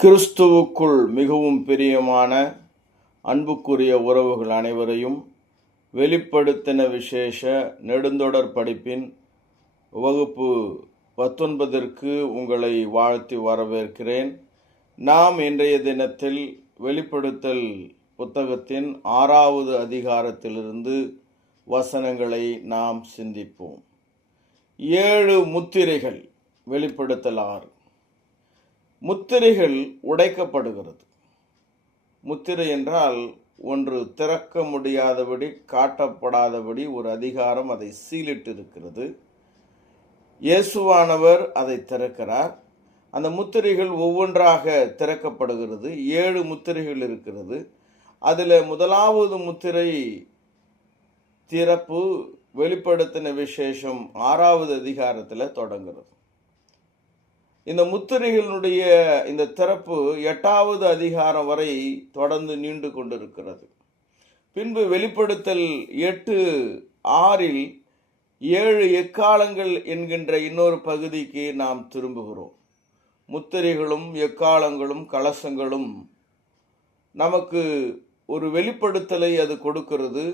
கிறிஸ்துவுக்குள் மிகவும் பிரியமான அன்புக்குரிய உறவுகள் அனைவரையும் வெளிப்படுத்தின விசேஷ நெடுந்தொடர் படிப்பின் வகுப்பு 19ற்கு உங்களை வாழ்த்தி வரவேற்கிறேன். நாம் இன்றைய தினத்தில் வெளிப்படுத்தல் புத்தகத்தின் 6வது அதிகாரத்திலிருந்து வசனங்களை நாம் சிந்திப்போம். 7 முத்திரைகள். வெளிப்படுத்தல் 6. முத்திரைகள் உடைக்கப்படுகிறது. முத்திரை என்றால் ஒன்று திறக்க முடியாதபடி, காட்டப்படாதபடி ஒரு அதிகாரம் அதை சீலிட்டு இருக்கிறது. இயேசுவானவர் அதை திறக்கிறார். அந்த முத்திரைகள் ஒவ்வொன்றாக திறக்கப்படுகிறது. 7 முத்திரைகள் இருக்கிறது. அதில் முதலாவது முத்திரை திறப்பு வெளிப்படுத்தின விசேஷம் 6வது அதிகாரத்தில் தொடங்குகிறது. இந்த முத்திரைகளுடைய இந்த திறப்பு 8வது அதிகாரம் வரை தொடர்ந்து நீண்டு கொண்டிருக்கிறது. பின்பு வெளிப்படுத்தல் 8:6 7 எக்காலங்கள் என்கின்ற இன்னொரு பகுதிக்கு நாம் திரும்புகிறோம். முத்திரைகளும் எக்காலங்களும் கலசங்களும் நமக்கு ஒரு வெளிப்படுத்தலை அது கொடுக்கிறது.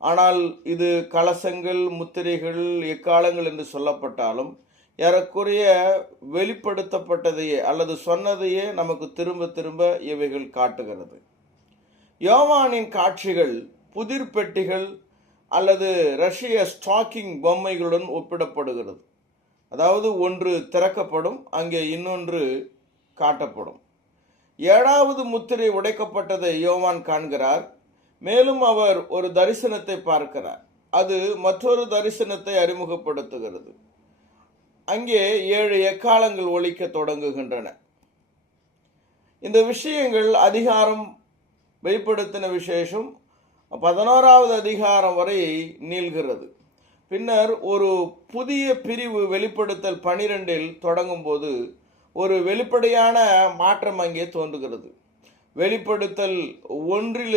ஆனால் இது கலசங்கள், முத்திரைகள், எக்காலங்கள் என்று சொல்லப்பட்டாலும் ஏறக்குறைய வெளிப்படுத்தப்பட்டதையே அல்லது சொன்னதையே நமக்கு திரும்ப திரும்ப இவைகள் காட்டுகிறது. யோவானின் காட்சிகள் புதிர் பெட்டிகள் அல்லது ரஷ்ய ஸ்டாக்கிங் பொம்மைகளுடன் ஒப்பிடப்படுகிறது. அதாவது ஒன்று திறக்கப்படும், அங்கே இன்னொன்று காட்டப்படும். 7வது முத்திரை உடைக்கப்பட்டதை யோவான் காண்கிறார். மேலும் அவர் ஒரு தரிசனத்தை பார்க்கிறார். அது மற்றொரு தரிசனத்தை அறிமுகப்படுத்துகிறது. அங்கே 7 எக்காலங்கள் ஒலிக்க தொடங்குகின்றன. இந்த விஷயங்கள் அதிகாரம் வெளிப்படுத்தின விசேஷம் 11வது அதிகாரம் வரை நீள்கிறது. பின்னர் ஒரு புதிய பிரிவு வெளிப்படுத்தல் 12 தொடங்கும் போது ஒரு வெளிப்படையான மாற்றம் அங்கே தோன்றுகிறது. வெளிப்படுத்தல் 1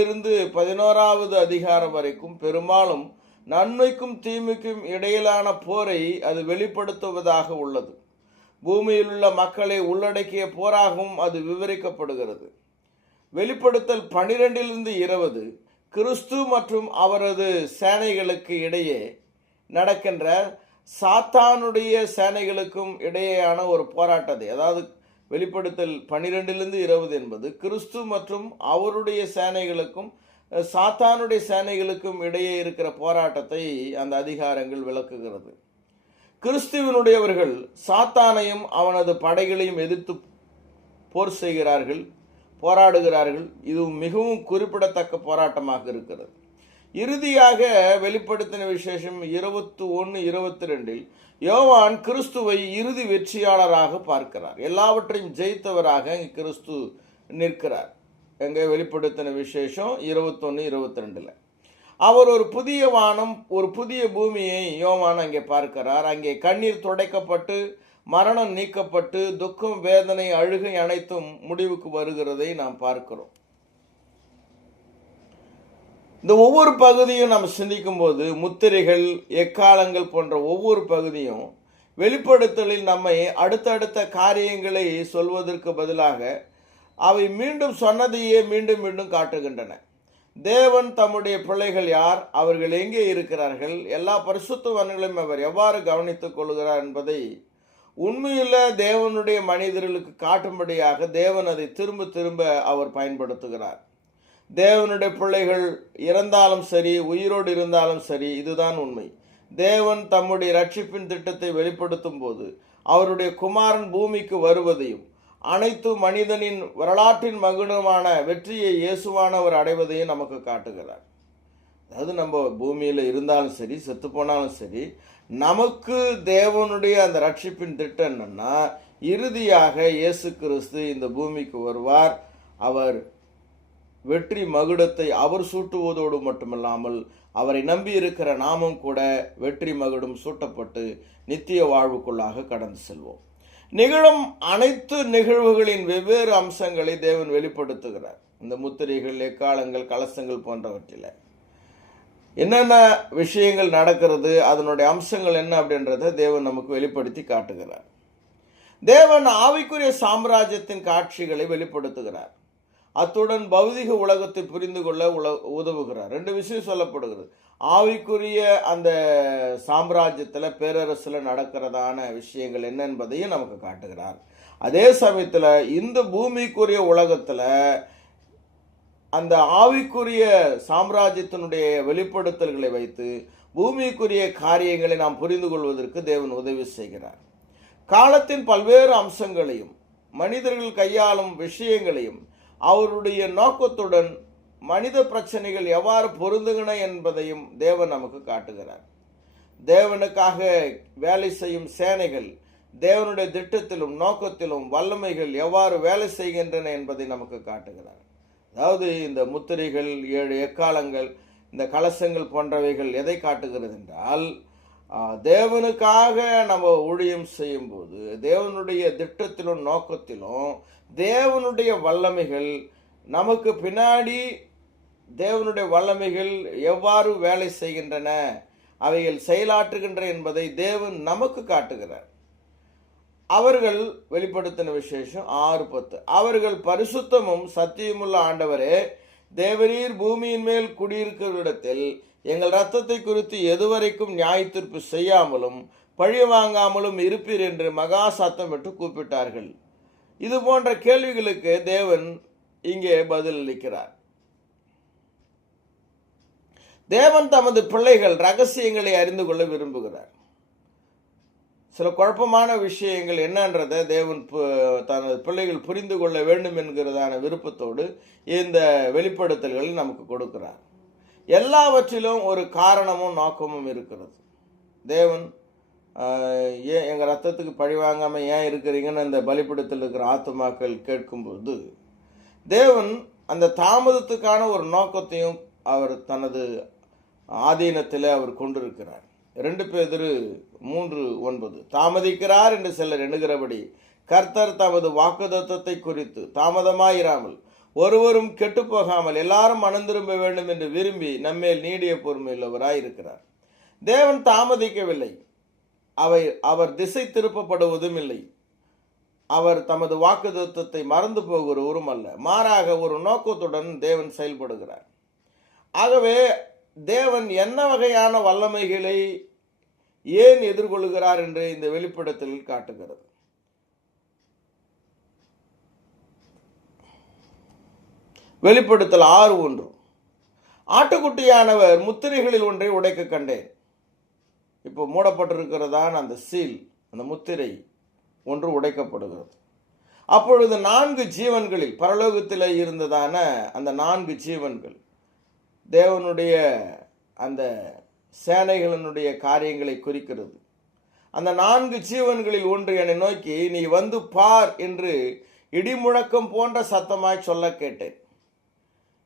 11வது அதிகாரம் வரைக்கும் பெரும்பாலும் நன்மைக்கும் தீமைக்கும் இடையிலான போரை அது வெளிப்படுத்துவதாக உள்ளது. பூமியில் உள்ள மக்களை உள்ளடக்கிய போராகவும் அது விவரிக்கப்படுகிறது. வெளிப்படுத்தல் 12 கிறிஸ்து மற்றும் அவரது சேனைகளுக்கு இடையே நடக்கின்ற சாத்தானுடைய சேனைகளுக்கும் இடையேயான ஒரு போராட்டத்தை, அதாவது வெளிப்படுத்தல் 12 என்பது கிறிஸ்து மற்றும் அவருடைய சேனைகளுக்கும் சாத்தானுடைய சேனைகளுக்கும் இடையே இருக்கிற போராட்டத்தை அந்த அதிகாரங்கள் விளக்குகிறது. கிறிஸ்துவனுடையவர்கள் சாத்தானையும் அவனது படைகளையும் எதிர்த்து போர் செய்கிறார்கள், போராடுகிறார்கள். இது மிகவும் குறிப்பிடத்தக்க போராட்டமாக இருக்கிறது. இறுதியாக வெளிப்படுத்தின விசேஷம் 21-22 யோவான் கிறிஸ்துவை இறுதி வெற்றியாளராக பார்க்கிறார். எல்லாவற்றையும் ஜெயித்தவராக கிறிஸ்து நிற்கிறார். எங்கே வெளிப்படுத்தின விசேஷம் 21-22 அவர் ஒரு புதிய வானம், ஒரு புதிய பூமியை யோவான் அங்கே பார்க்கிறார். அங்கே கண்ணீர் துடைக்கப்பட்டு, மரணம் நீக்கப்பட்டு, துக்கம், வேதனை, அழுகை அனைத்தும் முடிவுக்கு வருகிறதை நாம் பார்க்கிறோம். இந்த ஒவ்வொரு பகுதியும் நாம் சிந்திக்கும் போது முத்திரைகள், எக்காலங்கள் போன்ற ஒவ்வொரு பகுதியும் வெளிப்படுத்தலில் நம்மை அடுத்தடுத்த காரியங்களை சொல்வதற்கு பதிலாக அவை மீண்டும் சொன்னதையே மீண்டும் மீண்டும் காட்டுகின்றன. தேவன் தம்முடைய பிள்ளைகள் யார், அவர்கள் எங்கே இருக்கிறார்கள், எல்லா பரிசுத்தவான்களையும் அவர் எவ்வாறு கவனித்துக் கொள்கிறார் என்பதை உண்மையுள்ள தேவனுடைய மனிதர்களுக்கு காட்டும்படியாக தேவன் அதை திரும்ப திரும்ப அவர் பயன்படுத்துகிறார். தேவனுடைய பிள்ளைகள் இறந்தாலும் சரி, உயிரோடு இருந்தாலும் சரி, இதுதான் உண்மை. தேவன் தம்முடைய ரட்சிப்பின் திட்டத்தை வெளிப்படுத்தும் போது அவருடைய குமாரன் பூமிக்கு வருவதையும் அனைத்து மனிதனின் வரலாற்றின் மகுடமான வெற்றியை இயேசுவானவர் அடைவதையும் நமக்கு காட்டுகிறார். அதாவது நம்ம பூமியில் இருந்தாலும் சரி, செத்து போனாலும் சரி, நமக்கு தேவனுடைய அந்த ரட்சிப்பின் திட்டம் என்னன்னா, இறுதியாக இயேசு கிறிஸ்து இந்த பூமிக்கு வருவார். அவர் வெற்றி மகுடத்தை அவர் சூட்டுவதோடு மட்டுமல்லாமல் அவரை நம்பி இருக்கிற நாமும் கூட வெற்றி மகுடம் சூட்டப்பட்டு நித்திய வாழ்வுக்குள்ளாக கடந்து செல்வோம். நிகழும் அனைத்து நிகழ்வுகளின் வெவ்வேறு அம்சங்களை தேவன் வெளிப்படுத்துகிறார். இந்த முத்திரைகள், எக்காலங்கள், கலசங்கள் போன்றவற்றில் என்னென்ன விஷயங்கள் நடக்கிறது, அதனுடைய அம்சங்கள் என்ன அப்படின்றத தேவன் நமக்கு வெளிப்படுத்தி காட்டுகிறார். தேவன் ஆவிக்குரிய சாம்ராஜ்யத்தின் காட்சிகளை வெளிப்படுத்துகிறார். அத்துடன் பௌதிக உலகத்தை புரிந்து கொள்ள உதவுகிறார். ரெண்டு விஷயம் சொல்லப்படுகிறது. ஆவிக்குரிய அந்த சாம்ராஜ்யத்தில் பேரரசில் நடக்கிறதான விஷயங்கள் என்ன என்பதையும் நமக்கு காட்டுகிறார். அதே சமயத்தில் இந்த பூமிக்குரிய உலகத்தில் அந்த ஆவிக்குரிய சாம்ராஜ்யத்தினுடைய வெளிப்படுத்தல்களை வைத்து பூமிக்குரிய காரியங்களை நாம் புரிந்து கொள்வதற்கு தேவன் உதவி செய்கிறார். காலத்தின் பல்வேறு அம்சங்களையும் மனிதர்கள் கையாளும் விஷயங்களையும் அவருடைய நோக்கத்துடன் மனித பிரச்சனைகள் எவ்வாறு பொருந்துகின என்பதையும் தேவன் நமக்கு காட்டுகிறார். தேவனுக்காக வேலை செய்யும் சேனைகள் தேவனுடைய திட்டத்திலும் நோக்கத்திலும் வல்லமைகள் எவ்வாறு வேலை செய்கின்றன என்பதை நமக்கு காட்டுகிறார். அதாவது இந்த முத்திரைகள், 7 எக்காலங்கள், இந்த கலசங்கள் போன்றவைகள் எதை காட்டுகிறது என்றால், தேவனுக்காக நம்ம ஊழியம் செய்யும்போது தேவனுடைய திட்டத்திலும் நோக்கத்திலும் தேவனுடைய வல்லமைகள் நமக்கு பின்னாடி தேவனுடைய வல்லமைகள் எவ்வாறு வேலை செய்கின்றன, அவைகள் செயலாற்றுகின்றன என்பதை தேவன் நமக்கு காட்டுகிறார். அவர்கள் வெளிப்படுத்தின விசேஷம் 6:10. அவர்கள் பரிசுத்தமும் சத்தியமுள்ள ஆண்டவரே, தேவரீர் பூமியின் மேல் குடியிருக்கிறவரிடத்தில் எங்கள் இரத்தத்தை குறித்து எதுவரைக்கும் நியாய தீர்ப்பு செய்யாமலும் பழி வாங்காமலும் இருப்பீர் என்று மகா சத்தமிட்டு கூப்பிட்டார்கள். இது போன்ற கேள்விகளுக்கு தேவன் இங்கே பதிலளிக்கிறார். தேவன் தமது பிள்ளைகள் ரகசியங்களை அறிந்து கொள்ள விரும்புகிறார். சில குழப்பமான விஷயங்கள் என்னன்றதை தேவன் தனது பிள்ளைகள் புரிந்து கொள்ள வேண்டும் என்கிறதான விருப்பத்தோடு இந்த வெளிப்படுத்தல்களை நமக்கு கொடுக்கிறார். எல்லாவற்றிலும் ஒரு காரணமும் நோக்கமும் இருக்கிறது. தேவன் ஏன் எங்கள் ரத்தத்துக்கு பழி வாங்காமல் ஏன் இருக்கிறீங்கன்னு அந்த பலிபீடத்தில் இருக்கிற ஆத்துமாக்கள் கேட்கும்போது தேவன் அந்த தாமதத்துக்கான ஒரு நோக்கத்தையும் அவர் தனது ஆதீனத்தில் அவர் கொண்டிருக்கிறார். 2 பேதுரு 3:9 தாமதிக்கிறார் என்று சிலர் எண்ணுகிறபடி கர்த்தர் தமது வாக்குத்தத்தத்தை குறித்து தாமதமாயிராமல் ஒருவரும் கெட்டுப்போகாமல் எல்லாரும் மனம் திரும்ப வேண்டும் என்று விரும்பி நம்மேல் நீடிய பொறுமையுள்ளவராய் இருக்கிறார். தேவன் தாமதிக்கவில்லை. அவர் திசை திருப்பப்படுவதும் இல்லை. அவர் தமது வாக்குத்தத்தத்தை மறந்து போகிறவரும் அல்ல. மாறாக ஒரு நோக்கத்துடன் தேவன் செயல்படுகிறார். ஆகவே தேவன் என்ன வகையான வல்லமைகளை ஏன் எதிர்கொள்கிறார் என்று இந்த வெளிப்படுத்தலில் காட்டுகிறது. வெளிப்படுத்தல் 6:1 ஆட்டுக்குட்டியானவர் முத்திரைகளில் ஒன்றை உடைக்க கண்டேன். இப்போ மூடப்பட்டிருக்கிறதான் அந்த சீல், அந்த முத்திரை ஒன்று உடைக்கப்படுகிறது. அப்பொழுது 4 ஜீவன்களில் பரலோகத்தில் இருந்ததான அந்த 4 ஜீவன்கள் தேவனுடைய அந்த சேனைகளினுடைய காரியங்களை குறிக்கிறது. அந்த 4 ஜீவன்களில் ஒன்று என்னை நோக்கி, நீ வந்து பார் என்று இடிமுழக்கம் போன்ற சத்தமாய் சொல்ல கேட்டேன்.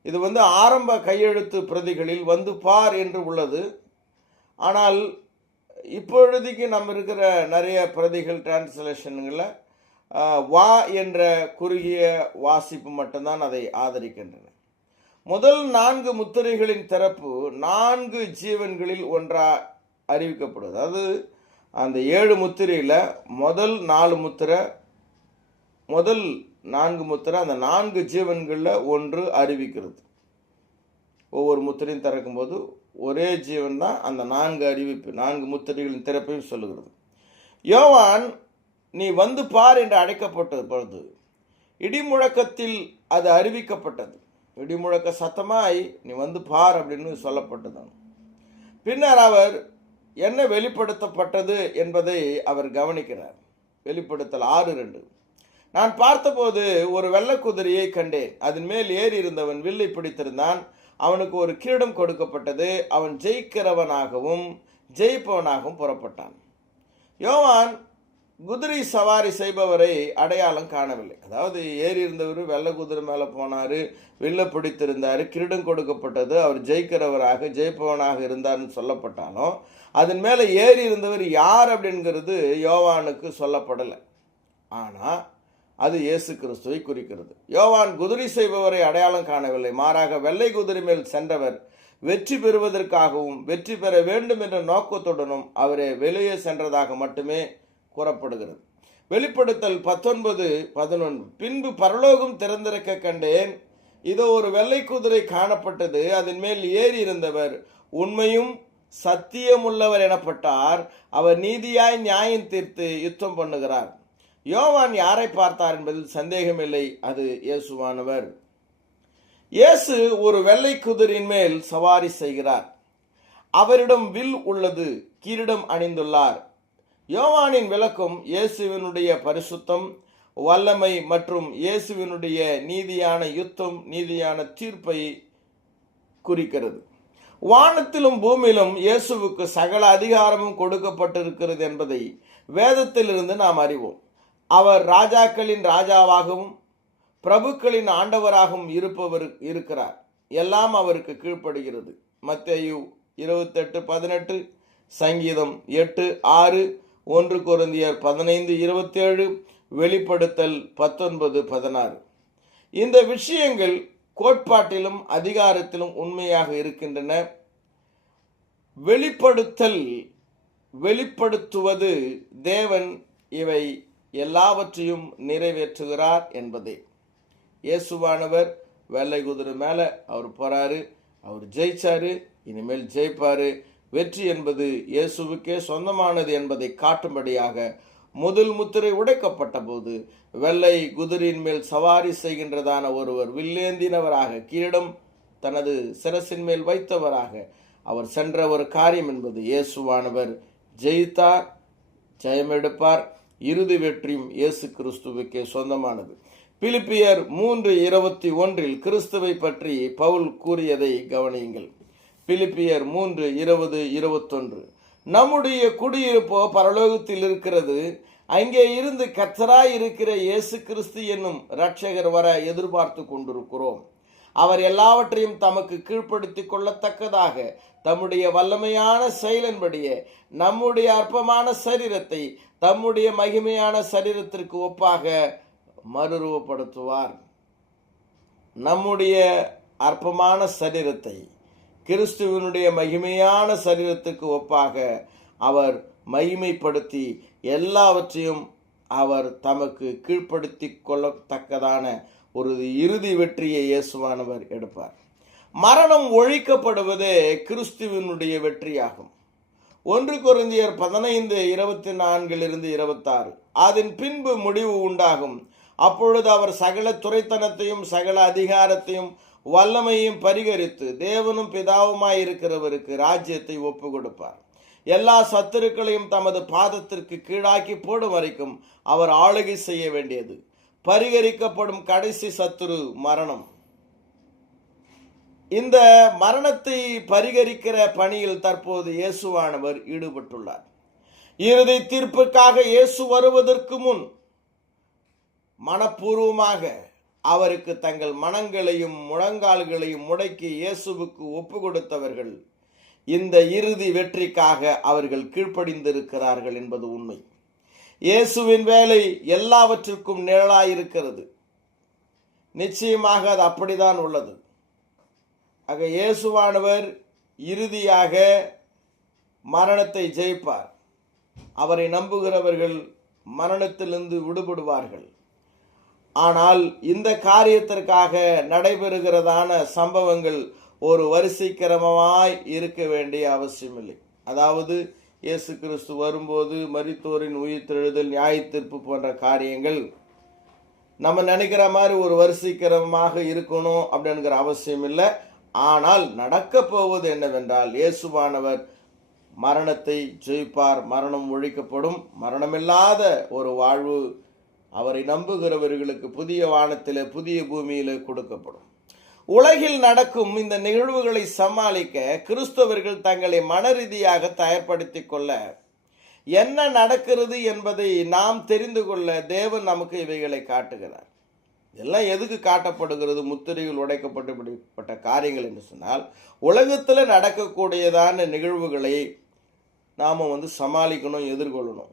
இது ஆரம்ப கையெழுத்து பிரதிகளில் வந்து பார் என்று உள்ளது. ஆனால் இப்பொழுதைக்கு நம்ம இருக்கிற நிறைய பிரதிகள் டிரான்ஸ்லேஷன்களில் வா என்ற குறுகிய வாசிப்பு மட்டும்தான் அதை ஆதரிக்கின்றன. முதல் 4 முத்திரைகளின் திறப்பு 4 ஜீவன்களில் ஒன்றா அறிவிக்கப்படுது. அதாவது அந்த 7 முத்திரையில் முதல் 4 முத்திரை, முதல் 4 முத்திரை அந்த 4 ஜீவன்களில் ஒன்று அறிவிக்கிறது. ஒவ்வொரு முத்திரையும் திறக்கும்போது ஒரே ஜீவன் தான் அந்த 4 அறிவிப்பு, 4 முத்திரைகளின் திறப்பையும் சொல்லுகிறது. யோவான் நீ வந்து பார் என்று அழைக்கப்பட்டது பொழுது இடிமுழக்கத்தில் அது அறிவிக்கப்பட்டது. இடிமுழக்க சத்தமாய் நீ வந்து பார் அப்படின்னு சொல்லப்பட்டது. பின்னர் அவர் என்ன வெளிப்படுத்தப்பட்டது என்பதை அவர் கவனிக்கிறார். வெளிப்படுத்தல் 6:2 நான் பார்த்தபோது ஒரு வெள்ளை குதிரையை கண்டேன். அதன் மேல் ஏறி இருந்தவன் வில்லை பிடித்திருந்தான். அவனுக்கு ஒரு கிரீடம் கொடுக்கப்பட்டது. அவன் ஜெயிக்கிறவனாகவும் ஜெயிப்பவனாகவும் புறப்பட்டான். யோவான் குதிரை சவாரி செய்பவரை அடையாளம் காணவில்லை. அதாவது ஏறி இருந்தவர் வெள்ளை குதிரை மேலே போனார், வில்லை பிடித்திருந்தார், கிரீடம் கொடுக்கப்பட்டது, அவர் ஜெயிக்கிறவராக ஜெயிப்பவனாக இருந்தார்னு சொல்லப்பட்டாலும் அதன் மேலே ஏறி இருந்தவர் யார் அப்படிங்கிறது யோவானுக்கு சொல்லப்படலை. ஆனால் அது இயேசு கிறிஸ்துவை குறிக்கிறது. யோவான் குதிரை செய்பவரை அடையாளம் காணவில்லை. மாறாக வெள்ளை குதிரை மேல் சென்றவர் வெற்றி பெறுவதற்காகவும் வெற்றி பெற வேண்டும் என்ற நோக்கத்துடனும் அவரே வெளியே சென்றதாக மட்டுமே கூறப்படுகிறது. வெளிப்படுத்தல் 19:11. பின்பு பரலோகம் திறந்திருக்க கண்டேன், இதோ ஒரு வெள்ளை குதிரை காணப்பட்டது, அதன் மேல் ஏறி இருந்தவர் உண்மையும் சத்தியமுள்ளவர் எனப்பட்டார். அவர் நீதியாய் நியாயம் தீர்த்து யுத்தம் பண்ணுகிறார். யோவான் யாரை பார்த்தார் என்பதில் சந்தேகமில்லை, அது இயேசுவானவர். இயேசு ஒரு வெள்ளை குதிரையின் மேல் சவாரி செய்கிறார். அவரிடம் வில் உள்ளது, கிரீடம் அணிந்துள்ளார். யோவானின் விளக்கம் இயேசுவினுடைய பரிசுத்தம், வல்லமை மற்றும் இயேசுவினுடைய நீதியான யுத்தம், நீதியான தீர்ப்பை குறிக்கிறது. வானத்திலும் பூமியிலும் இயேசுவுக்கு சகல அதிகாரமும் கொடுக்கப்பட்டிருக்கிறது என்பதை வேதத்திலிருந்து நாம் அறிவோம். அவர் ராஜாக்களின் ராஜாவாகவும் பிரபுக்களின் ஆண்டவராகவும் இருக்கிறார். எல்லாம் அவருக்கு கீழ்ப்படுகிறது. மத்தேயு 28:18, சங்கீதம் 8:6, 1 கொரிந்தியர் 15:27, வெளிப்படுத்தல் 19:16. இந்த விஷயங்கள் கோட்பாட்டிலும் அதிகாரத்திலும் உண்மையாக இருக்கின்றன. வெளிப்படுத்துவது தேவன் இவை எல்லாவற்றையும் நிறைவேற்றுகிறார் என்பதே. இயேசுவானவர் வெள்ளை குதிரை மேல அவர் போறாரு, அவர் ஜெயிச்சாரு, இனிமேல் ஜெயிப்பாரு. வெற்றி என்பது இயேசுவுக்கே சொந்தமானது என்பதை காட்டும்படியாக முதல் முத்திரை உடைக்கப்பட்ட போது வெள்ளை குதிரையின் மேல் சவாரி செய்கின்றதான ஒருவர் வில்லேந்தினவராக, கிரீடம் தனது சிரசின் மேல் வைத்தவராக அவர் சென்ற ஒரு காரியம் என்பது இயேசுவானவர் ஜெயித்தார், ஜெயமெடுப்பார். இறுதி வெற்றியும் இயேசு கிறிஸ்துவுக்கே சொந்தமானது. பிலிப்பியர் 3:21 கிறிஸ்துவை பற்றி பவுல் கூறியதை கவனியுங்கள். பிலிப்பியர் 3:20-21. நம்முடைய குடியிருப்போ பரலோகத்தில் இருக்கிறது, அங்கே இருந்து கர்த்தராய் இருக்கிற இயேசு கிறிஸ்து என்னும் இரட்சகர் வர எதிர்பார்த்து கொண்டிருக்கிறோம். அவர் எல்லாவற்றையும் தமக்கு கீழ்ப்படுத்திக் கொள்ளத்தக்கதாக தம்முடைய வல்லமையான செயலின்படியே நம்முடைய அற்பமான சரீரத்தை தம்முடைய மகிமையான சரீரத்திற்கு ஒப்பாக மறுரூபப்படுத்துவார். நம்முடைய அற்பமான சரீரத்தை கிறிஸ்துவனுடைய மகிமையான சரீரத்துக்கு ஒப்பாக அவர் மகிமைப்படுத்தி எல்லாவற்றையும் அவர் தமக்கு கீழ்ப்படுத்தி கொள்ளத்தக்கதான ஒரு இறுதி வெற்றியை இயேசுவானவர் எடுப்பார். மரணம் ஒழிக்கப்படுவதே கிறிஸ்துவனுடைய வெற்றியாகும். 1 கொரிந்தியர் 15:24-26. அதன் பின்பு முடிவு உண்டாகும். அப்பொழுது அவர் சகல துரைத்தனத்தையும் சகல அதிகாரத்தையும் வல்லமையும் பரிகரித்து தேவனும் பிதாவுமாய் இருக்கிறவருக்கு ராஜ்யத்தை ஒப்பு கொடுப்பார். எல்லா சத்துருக்களையும் தமது பாதத்திற்கு கீழாக்கி போடும் வரைக்கும் அவர் ஆளுகை செய்ய வேண்டியது. பரிகரிக்கப்படும் கடைசி சத்துரு மரணம். இந்த மரணத்தை பரிகரிக்கிற பணியில் தற்போது இயேசுவானவர் ஈடுபட்டுள்ளார். இறுதி தீர்ப்புக்காக இயேசு வருவதற்கு முன் மனப்பூர்வமாக அவருக்கு தங்கள் மனங்களையும் முழங்கால்களையும் முடக்கி இயேசுவுக்கு ஒப்பு கொடுத்தவர்கள் இந்த இறுதி வெற்றிக்காக அவர்கள் கீழ்ப்படிந்திருக்கிறார்கள் என்பது உண்மை. இயேசுவின் வேலை எல்லாவற்றிற்கும் நிழலாயிருக்கிறது. நிச்சயமாக அது அப்படிதான் உள்ளது. ஆக இயேசுவானவர் இறுதியாக மரணத்தை ஜெயிப்பார். அவரை நம்புகிறவர்கள் மரணத்திலிருந்து விடுபடுவார்கள். ஆனால் இந்த காரியத்திற்காக நடைபெறுகிறதான சம்பவங்கள் ஒரு வரிசை கிரமமாய் இருக்க வேண்டிய அவசியமில்லை. அதாவது இயேசு கிறிஸ்து வரும்போது மரித்தோரின் உயிர்த்தெழுதல், நியாய தீர்ப்பு போன்ற காரியங்கள் நம்ம நினைக்கிற மாதிரி ஒரு வரிசை கிரமமாக இருக்கணும் அப்படிங்கிற அவசியம் இல்லை. ஆனால் நடக்க போவது என்னவென்றால் இயேசுவானவர் மரணத்தை ஜெயிப்பார். மரணம் ஒழிக்கப்படும். மரணமில்லாத ஒரு வாழ்வு அவரை நம்புகிறவர்களுக்கு புதிய வானத்திலே புதிய பூமியிலே கொடுக்கப்படும். உலகில் நடக்கும் இந்த நிகழ்வுகளை சமாளிக்க கிறிஸ்தவர்கள் தங்களை மனரீதியாக தயார்படுத்திக் கொள்ள, என்ன நடக்கிறது என்பதை நாம் தெரிந்து கொள்ள தேவன் நமக்கு இவைகளை காட்டுகிறார். இதெல்லாம் எதுக்கு காட்டப்படுகிறது? முத்திரைகள் உடைக்கப்பட்ட காரியங்கள் என்று சொன்னால், உலகத்தில் நடக்கக்கூடியதான நிகழ்வுகளை நாம் சமாளிக்கணும், எதிர்கொள்ளணும்.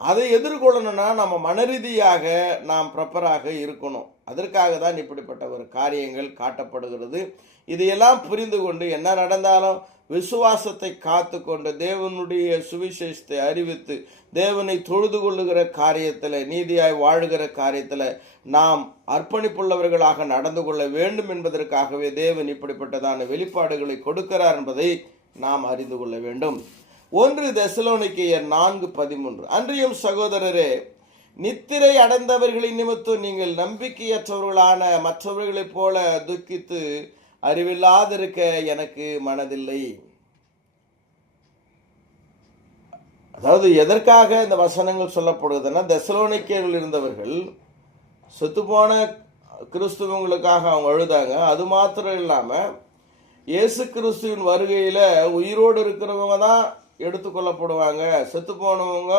அதை எதிர்கொள்ளணும்னா நம்ம மனரீதியாக நாம் ப்ராப்பராக இருக்கணும். அதற்காக தான் இப்படிப்பட்ட ஒரு காரியங்கள் காட்டப்படுகிறது. இதையெல்லாம் புரிந்து கொண்டு என்ன நடந்தாலும் விசுவாசத்தை காத்து கொண்டு தேவனுடைய சுவிசேஷத்தை அறிவித்து தேவனை தொழுது கொள்ளுகிற காரியத்தில், நீதியாய் வாழ்கிற காரியத்தில் நாம் அர்ப்பணிப்புள்ளவர்களாக நடந்து கொள்ள வேண்டும் என்பதற்காகவே தேவன் இப்படிப்பட்டதான வெளிப்பாடுகளை கொடுக்கிறார் என்பதை நாம் அறிந்து கொள்ள வேண்டும். 1 தெசலோனிக்கேயர் 4:13. அன்றியும் சகோதரரே, நித்திரை அடைந்தவர்களின் நிமித்தம் நீங்கள் நம்பிக்கையற்றவர்களான மற்றவர்களைப் போல துக்கித்து அறிவில்லாதிருக்க எனக்கு மனதில்லை. அதாவது எதற்காக இந்த வசனங்கள் சொல்லப்படுதுன்னா, தெசலோனிக்கேயர்கள் இருந்தவர்கள் செத்துப்போன கிறிஸ்துவங்களுக்காக அவங்க அழுதாங்க. அது மாத்திரம் இல்லாமல் இயேசு கிறிஸ்துவின் வருகையில் உயிரோடு இருக்கிறவங்க தான் எடுத்துக்கொள்ளப்படுவாங்க, செத்து போனவங்க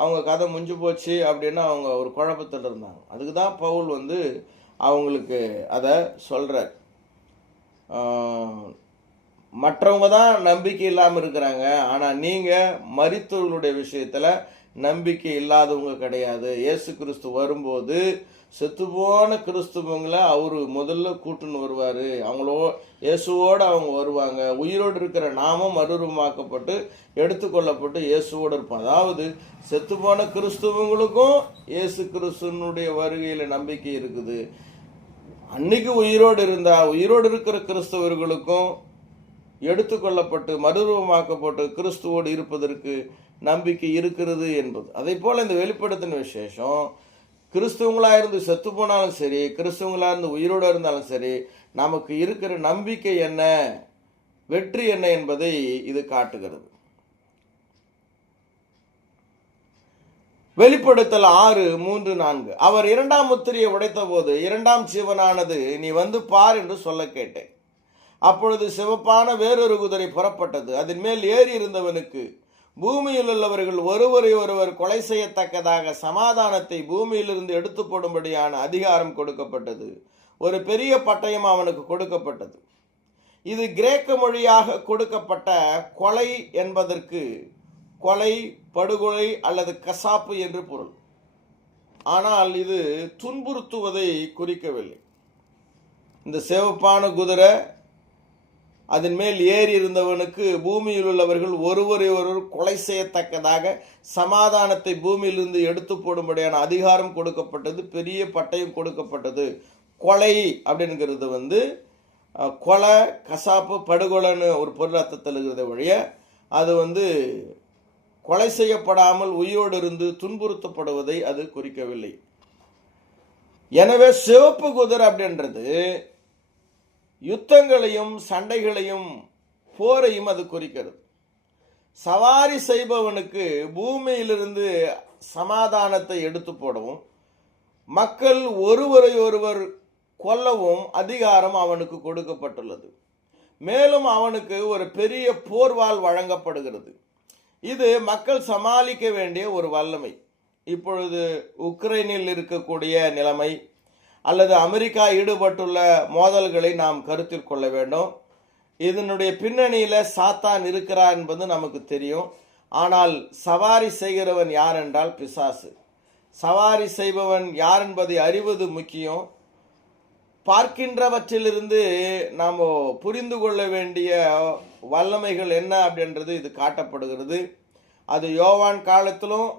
அவங்க கதை முடிஞ்சு போச்சு அப்படின்னு அவங்க ஒரு குழப்பத்தில் இருந்தாங்க. அதுக்கு தான் பவுல் அவங்களுக்கு அதை சொல்கிறார். மற்றவங்க தான் நம்பிக்கை இல்லாமல் இருக்கிறாங்க, ஆனால் நீங்கள் மரித்தவர்களுடைய விஷயத்தில் நம்பிக்கை இல்லாதவங்க கிடையாது. இயேசு கிறிஸ்து வரும்போது செத்துப்போன கிறிஸ்துவங்களை அவர் முதல்ல கூட்டுன்னு வருவார். இயேசுவோடு அவங்க வருவாங்க. உயிரோடு இருக்கிற நாமும் மறுரூபமாக்கப்பட்டு எடுத்துக்கொள்ளப்பட்டு இயேசுவோடு இருப்போம். அதாவது செத்துப்போன கிறிஸ்துவங்களுக்கும் இயேசு கிறிஸ்துவனுடைய வருகையில் நம்பிக்கை இருக்குது. அன்னைக்கு உயிரோடு இருக்கிற கிறிஸ்தவர்களுக்கும் எடுத்துக்கொள்ளப்பட்டு மறுரூபமாக்கப்பட்டு கிறிஸ்துவோடு இருப்பதற்கு நம்பிக்கை இருக்கிறது என்பது. அதே போல் இந்த வெளிப்படுத்தின விசேஷம் கிறிஸ்துவங்களாக இருந்து செத்து போனாலும் சரி, கிறிஸ்துவங்களாக இருந்து உயிரோடு இருந்தாலும் சரி, நமக்கு இருக்கிற நம்பிக்கை என்ன, வெற்றி என்ன என்பதை இது காட்டுகிறது. வெளிப்படுத்தல் 6:3-4. அவர் 2ஆம் முத்திரையை உடைத்த போது 2ஆம் ஜீவனானது, நீ வந்து பார் என்று சொல்ல கேட்டேன். அப்பொழுது சிவப்பான வேறொரு குதிரை புறப்பட்டது. அதன் மேல் ஏறி இருந்தவனுக்கு பூமியில் உள்ளவர்கள் ஒருவரை ஒருவர் கொலை செய்யத்தக்கதாக சமாதானத்தை பூமியிலிருந்து எடுத்து போடும்படியான அதிகாரம் கொடுக்கப்பட்டது. ஒரு பெரிய பட்டயம் அவனுக்கு கொடுக்கப்பட்டது. இது கிரேக்க மொழியாக கொடுக்கப்பட்ட கொலை என்பதற்கு கொலை, படுகொலை அல்லது கசாப்பு என்று பொருள். ஆனால் இது துன்புறுத்துவதை குறிக்கவில்லை. இந்த சிவப்பான குதிரை, அதன் மேல் ஏறி இருந்தவனுக்கு பூமியில் உள்ளவர்கள் ஒருவரை ஒருவர் கொலை செய்யத்தக்கதாக சமாதானத்தை பூமியிலிருந்து எடுத்து போடும்படியான அதிகாரம் கொடுக்கப்பட்டது. பெரிய பட்டயம் கொடுக்கப்பட்டது. கொலை அப்படிங்கிறது கொலை, கசாப்பு, படுகொலைன்னு ஒரு பொருள் அர்த்தத்தில் இருக்கிறத வழிய அது கொலை செய்யப்படாமல் உயிரோடு இருந்து துன்புறுத்தப்படுவதை அது குறிக்கவில்லை. எனவே சிவப்பு குதிரை அப்படின்றது யுத்தங்களையும் சண்டைகளையும் போரையும் அது குறிக்கிறது. சவாரி செய்பவனுக்கு பூமியிலிருந்து சமாதானத்தை எடுத்து போடவும் மக்கள் ஒருவரை ஒருவர் கொல்லவும் அதிகாரம் அவனுக்கு கொடுக்கப்பட்டுள்ளது. மேலும் அவனுக்கு ஒரு பெரிய போர்வாள் வழங்கப்படுகிறது. இது மக்கள் சமாளிக்க வேண்டிய ஒரு வல்லமை. இப்பொழுது உக்ரைனில் இருக்கக்கூடிய நிலைமை அல்லது அமெரிக்கா ஈடுபட்டுள்ள மோதல்களை நாம் கருத்தில் கொள்ள வேண்டும். இதனுடைய பின்னணியில் சாத்தான் இருக்கிறார் என்பது நமக்கு தெரியும். ஆனால் சவாரி செய்கிறவன் யார் என்றால் பிசாசு. சவாரி செய்பவன் யார் என்பதை அறிவது முக்கியம். பார்க்கின்றவற்றிலிருந்து நாம் புரிந்து கொள்ள வேண்டிய வல்லமைகள் என்ன அப்படின்றது இது காட்டப்படுகிறது. அது யோவான் காலத்திலும்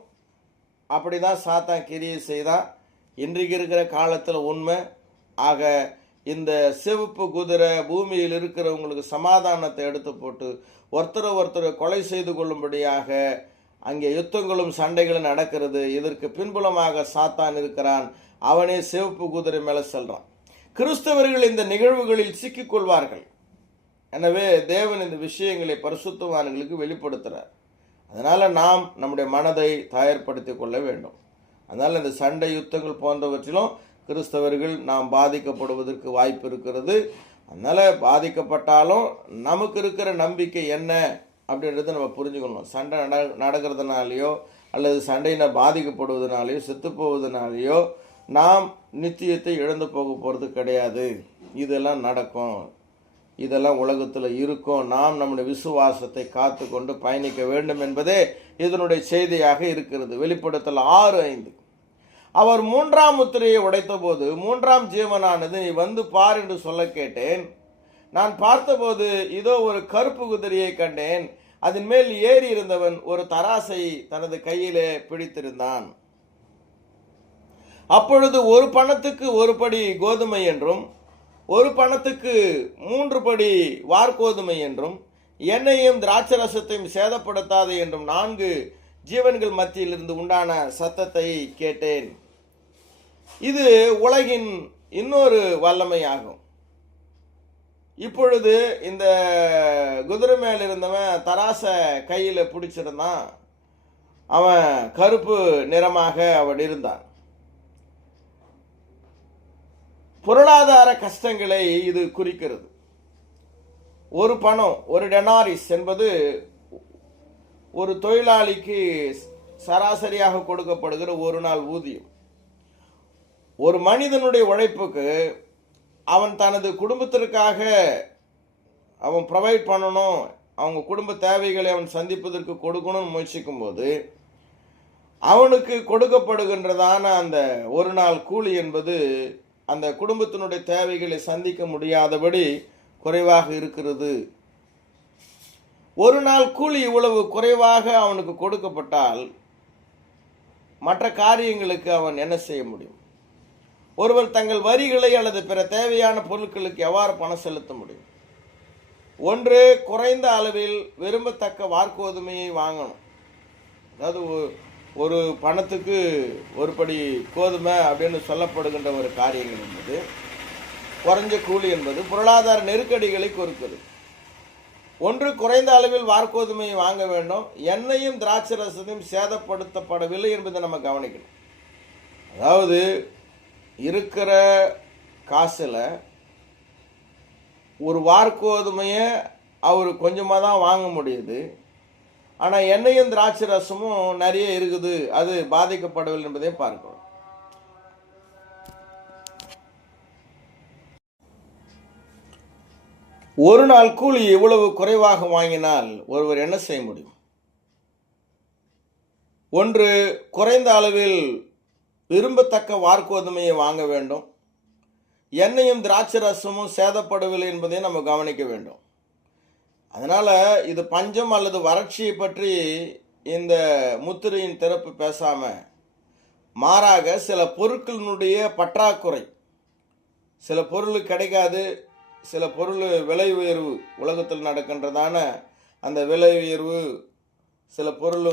அப்படிதான் சாத்தான் கிரியை செய்தான். இன்றைக்கு இருக்கிற காலத்தில் உண்மை. ஆக இந்த சிவப்பு குதிரை பூமியில் இருக்கிறவங்களுக்கு சமாதானத்தை எடுத்து போட்டு ஒருத்தரை கொலை செய்து கொள்ளும்படியாக அங்கே யுத்தங்களும் சண்டைகளும் நடக்கிறது. இதற்கு பின்புலமாக சாத்தான் இருக்கிறான். அவனே சிவப்பு குதிரை மேலே செல்றான். கிறிஸ்தவர்கள் இந்த நிகழ்வுகளில் சிக்கிக்கொள்வார்கள். எனவே தேவன் இந்த விஷயங்களை பரிசுத்தவான்களுக்கு வெளிப்படுத்துகிறார். அதனால் நாம் நம்முடைய மனதை தயார்படுத்தி கொள்ள வேண்டும். அதனால் இந்த சண்டை யுத்தங்கள் போன்றவற்றிலும் கிறிஸ்தவர்கள் நாம் பாதிக்கப்படுவதற்கு வாய்ப்பு இருக்கிறது. அதனால் பாதிக்கப்பட்டாலும் நமக்கு இருக்கிற நம்பிக்கை என்ன அப்படின்றத நம்ம புரிஞ்சுக்கணும். சண்டை நடக்கிறதுனாலையோ அல்லது சண்டையின பாதிக்கப்படுவதனாலேயோ செத்து போவதனாலேயோ நாம் நித்தியத்தை இழந்து போக போகிறது கிடையாது. இதெல்லாம் நடக்கும். இதெல்லாம் உலகத்தில் இருக்கும். நாம் நம்முடைய விசுவாசத்தை காத்து கொண்டு பயணிக்க வேண்டும் என்பதே இதனுடைய செய்தியாக இருக்கிறது. வெளிப்படுத்தல் 6:5. அவர் 3ஆம் முத்திரையை உடைத்தபோது 3ஆம் ஜீவனானது, நீ வந்து பார் என்று சொல்ல கேட்டேன். நான் பார்த்தபோது இதோ ஒரு கருப்பு குதிரையை கண்டேன். அதன் மேல் ஏறி இருந்தவன் ஒரு தராசை தனது கையிலே பிடித்திருந்தான். அப்பொழுது ஒரு பணத்துக்கு ஒரு படி கோதுமை என்றும் ஒரு பணத்துக்கு 3 படி வார்கோதுமை என்றும் எண்ணெயையும் திராட்சரசத்தையும் சேதப்படுத்தாது என்றும் 4 ஜீவன்கள் மத்தியிலிருந்து உண்டான சத்தத்தை கேட்டேன். இது உலகின் இன்னொரு வல்லமையாகும். இப்பொழுது இந்த குதிரை மேல் இருந்தவன் தராச கையில் பிடிச்சிருந்தான். அவன் கருப்பு நிறமாக அவன் இருந்தான். பொருளாதார கஷ்டங்களை இது குறிக்கிறது. ஒரு பணம், ஒரு டெனாரிஸ் என்பது ஒரு தொழிலாளிக்கு சராசரியாக கொடுக்கப்படுகிற ஒரு நாள் ஊதியம். ஒரு மனிதனுடைய உழைப்புக்கு அவன் தனது குடும்பத்திற்காக அவன் ப்ரொவைட் பண்ணணும், அவங்க குடும்ப தேவைகளை அவன் சந்திப்பதற்கு கொடுக்கணும்னு முயற்சிக்கும் போது அவனுக்கு கொடுக்கப்படுகின்றதான அந்த ஒரு நாள் கூலி என்பது அந்த குடும்பத்தினுடைய தேவைகளை சந்திக்க முடியாதபடி குறைவாக இருக்கிறது. ஒரு நாள் கூலி இவ்வளவு குறைவாக அவனுக்கு கொடுக்கப்பட்டால் மற்ற காரியங்களுக்கு அவன் என்ன செய்ய முடியும்? ஒருவர் தங்கள் வரிகளை அல்லது பிற தேவையான பொருட்களுக்கு எவ்வாறு பணம் செலுத்த முடியும்? ஒன்று, குறைந்த அளவில் விரும்பத்தக்க வார்கோதுமையை வாங்கணும். அதாவது ஒரு பணத்துக்கு ஒரு படி கோதுமை அப்படின்னு சொல்லப்படுகின்ற ஒரு காரியங்கள் என்பது, குறைஞ்ச கூலி என்பது பொருளாதார நெருக்கடிகளை கொடுக்குது. ஒன்று, குறைந்த அளவில் வார்கோதுமையை வாங்க வேண்டும். எண்ணெயும் திராட்சரசத்தையும் சேதப்படுத்தப்படவில்லை என்பதை நம்ம கவனிக்கணும். அதாவது இருக்கிற காசில் ஒரு வார்கோதுமையை அவர் கொஞ்சமாக தான் வாங்க முடியுது. ஆனால் எண்ணெயும் திராட்சை ரசமும் நிறைய இருக்குது, அது பாதிக்கப்படவில்லை என்பதையும் பார்க்கணும். ஒரு நாள் கூலி இவ்வளவு குறைவாக வாங்கினால் ஒருவர் என்ன செய்ய முடியும்? ஒன்று, குறைந்த அளவில் விரும்பத்தக்க வார்கோதுமையை வாங்க வேண்டும். எண்ணெயும் திராட்சை ரசமும் சேதப்படவில்லை என்பதை நம்ம கவனிக்க வேண்டும். அதனால் இது பஞ்சம் அல்லது வறட்சியை பற்றி இந்த முத்திரையின் திறப்பு பேசாமல், மாறாக சில பொருட்களினுடைய பற்றாக்குறை, சில பொருள் கிடைக்காது, சில பொருள் விலை உயர்வு, உலகத்தில் நடக்கின்றதான அந்த விலை உயர்வு, சில பொருள்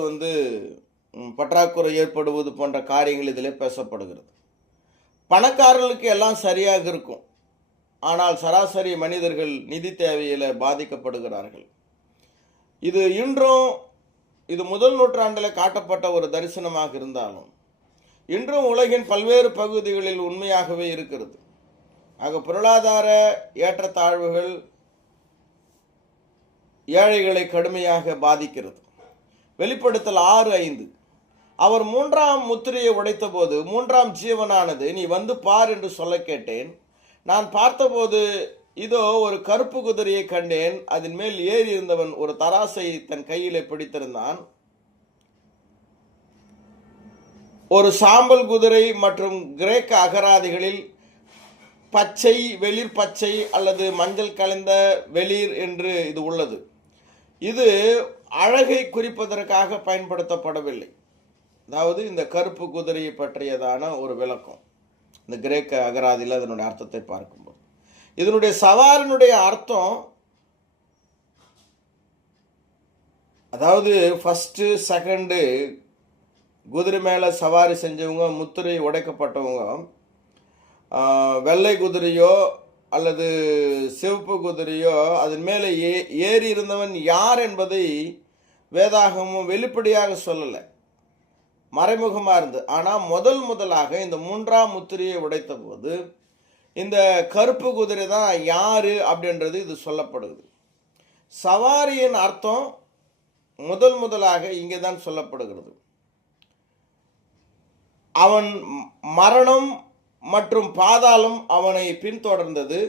பற்றாக்குறை ஏற்படுவது போன்ற காரியங்கள் இதில் பேசப்படுகிறது. பணக்காரர்களுக்கு எல்லாம் சரியாக இருக்கும், ஆனால் சராசரி மனிதர்கள் நிதி தேவையில் பாதிக்கப்படுகிறார்கள். இது இன்றும் இது முதல் நூற்றாண்டில் காட்டப்பட்ட ஒரு தரிசனமாக இருந்தாலும் இன்றும் உலகின் பல்வேறு பகுதிகளில் உண்மையாகவே இருக்கிறது. ஆக பொருளாதார ஏற்றத்தாழ்வுகள் ஏழைகளை கடுமையாக பாதிக்கிறது. வெளிப்படுத்தல் 6:5. அவர் 3ஆம் முத்திரையை உடைத்த போது 3ஆம் ஜீவனானது, நீ வந்து பார் என்று சொல்ல கேட்டேன். நான் பார்த்தபோது இதோ ஒரு கருப்பு குதிரையை கண்டேன். அதன் மேல் ஏறி இருந்தவன் ஒரு தராசை தன் கையிலே பிடித்திருந்தான். ஒரு சாம்பல் குதிரை மற்றும் கிரேக்க அகராதிகளில் பச்சை, வெளிர் பச்சை அல்லது மஞ்சள் கலந்த வெளிர் என்று இது உள்ளது. இது அழகை குறிப்பதற்காக பயன்படுத்தப்படவில்லை. அதாவது இந்த கருப்பு குதிரையை பற்றியதான ஒரு விளக்கம் இந்த கிரேக்க அகராதியில் அதனுடைய அர்த்தத்தை பார்க்கும்போது, இதனுடைய சவாரினுடைய அர்த்தம், அதாவது ஃபஸ்ட்டு செகண்டு குதிரை மேலே சவாரி செஞ்சவங்க, முத்திரை உடைக்கப்பட்டவங்க, வெள்ளை குதிரையோ அல்லது சிவப்பு குதிரையோ அதன் மேலே ஏறி இருந்தவன் யார் என்பதை வேதாகமும் வெளிப்படையாக சொல்லலை, மறைமுகமாக இருந்து. ஆனால் முதலாக இந்த 3ஆம் முத்திரையை உடைத்த போது இந்த கருப்பு குதிரை தான் யாரு அப்படின்றது இது சொல்லப்படுது. சவாரியின் அர்த்தம் முதலாக இங்கே தான் சொல்லப்படுகிறது. அவன் மரணம் மற்றும் பாதாளம் அவனை பின்தொடர்ந்தது.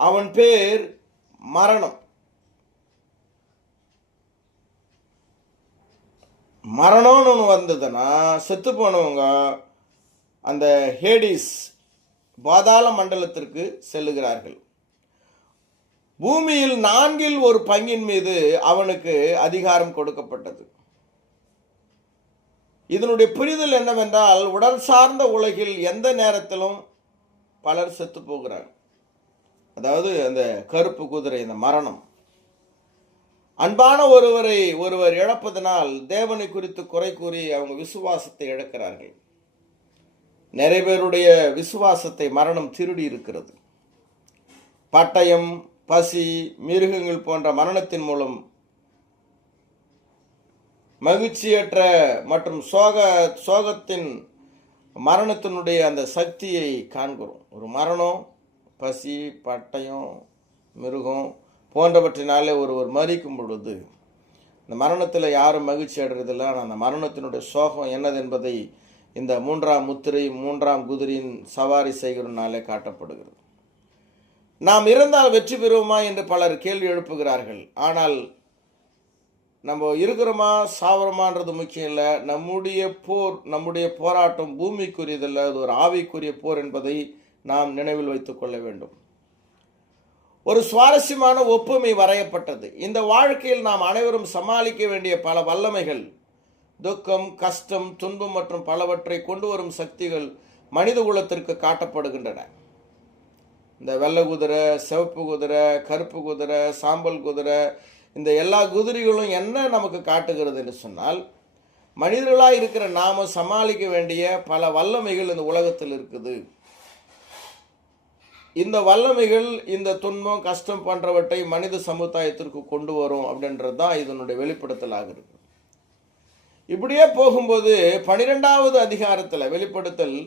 அவன் பேர் மரணம். மரணம்னு ஒன்று வந்ததுன்னா செத்து போனவங்க அந்த ஹேடிஸ் பாதாள மண்டலத்திற்கு செல்லுகிறார்கள். பூமியில் 1/4 மீது அவனுக்கு அதிகாரம் கொடுக்கப்பட்டது. இதனுடைய புரிதல் என்னவென்றால், உடல் சார்ந்த உலகில் எந்த நேரத்திலும் பலர் செத்து போகிறார். அதாவது அந்த கருப்பு குதிரை, இந்த மரணம். அன்பான ஒருவர் இழப்பதனால் தேவனை குறித்து குறை கூறி அவங்க விசுவாசத்தை இழக்கிறார்கள். நிறைய பேருடைய விசுவாசத்தை மரணம் திருடி இருக்கிறது. பட்டயம், பசி, மிருகங்கள் போன்ற மரணத்தின் மூலம் மகிழ்ச்சியற்ற மற்றும் சோகத்தின் மரணத்தினுடைய அந்த சக்தியை காண்கிறோம். ஒரு மரணம், பசி, பட்டயம், மிருகம் போன்றவற்றினாலே ஒருவர் மரிக்கும் பொழுது இந்த மரணத்தில் யாரும் மகிழ்ச்சி அடைறதில்லை. ஆனால் அந்த மரணத்தினுடைய சோகம் என்னது என்பதை இந்த 3ஆம் முத்திரை, 3ஆம் குதிரையின் சவாரி செய்கிறனாலே காட்டப்படுகிறது. நாம் இறந்தால் வெற்றி பெறுவோமா என்று பலர் கேள்வி எழுப்புகிறார்கள். ஆனால் நம்ம இருக்கிறோமா சாவரமான்றது முக்கியம் இல்லை. நம்முடைய போராட்டம் பூமிக்குரியதல்ல, அது ஒரு ஆவிக்குரிய போர் என்பதை நாம் நினைவில் வைத்துக் கொள்ள வேண்டும். ஒரு சுவாரஸ்யமான ஒப்புமை வரையப்பட்டது. இந்த வாழ்க்கையில் நாம் அனைவரும் சமாளிக்க வேண்டிய பல வல்லமைகள், துக்கம், கஷ்டம், துன்பம் மற்றும் பலவற்றை கொண்டு வரும் சக்திகள் மனித குலத்திற்கு காட்டப்படுகின்றன. இந்த வெள்ளை குதிரை, சிவப்பு குதிரை, கருப்பு குதிரை, சாம்பல் குதிரை, இந்த எல்லா குதிரைகளும் என்ன நமக்கு காட்டுகிறது என்று சொன்னால், மனிதர்களாக இருக்கிற நாம சமாளிக்க வேண்டிய பல வல்லமைகள் இந்த உலகத்தில் இருக்குது. இந்த வல்லமைகள் இந்த துன்பம், கஷ்டம் போன்றவற்றை மனித சமுதாயத்திற்கு கொண்டு வரும் அப்படின்றது தான் இதனுடைய வெளிப்படுத்தலாக இருக்கு. இப்படியே போகும்போது 12வது அதிகாரத்தில், வெளிப்படுத்தல்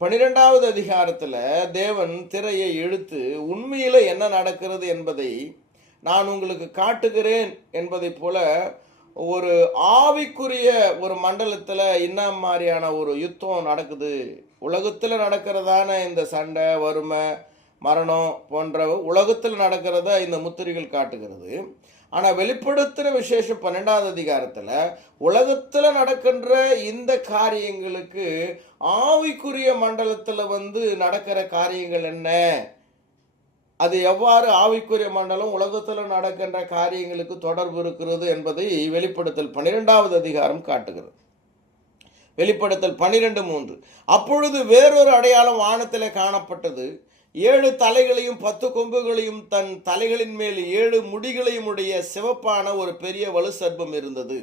12வது அதிகாரத்தில் தேவன் திரையை இழுத்து உண்மையில் என்ன நடக்கிறது என்பதை நான் உங்களுக்கு காட்டுகிறேன் என்பதை போல ஒரு ஆவிக்குரிய ஒரு மண்டலத்தில் என்ன மாதிரியான ஒரு யுத்தம் நடக்குது, உலகத்தில் நடக்கிறதான இந்த சண்டை, வறுமை, மரணம் போன்ற உலகத்தில் நடக்கிறத இந்த முத்திரைகள் காட்டுகிறது. ஆனால் வெளிப்படுத்தின விசேஷம் 12வது அதிகாரத்தில் உலகத்தில் நடக்கின்ற இந்த காரியங்களுக்கு ஆவிக்குரிய மண்டலத்தில் நடக்கிற காரியங்கள் என்ன, அது எவ்வாறு ஆவிக்குரிய மண்டலம் உலகத்தில் நடக்கின்ற காரியங்களுக்கு தொடர்பு இருக்கிறது என்பதை வெளிப்படுத்தல் 12வது அதிகாரம் காட்டுகிறது. வெளிப்படுத்தல் 12:3. அப்பொழுது வேறொரு அடையாளம் வானத்திலே காணப்பட்டது. 7 தலைகளையும் 10 கொம்புகளையும் தன் தலைகளின் மேல் 7 முடிகளையும் உடைய சிவப்பான ஒரு பெரிய வலு சர்ப்பம் இருந்தது.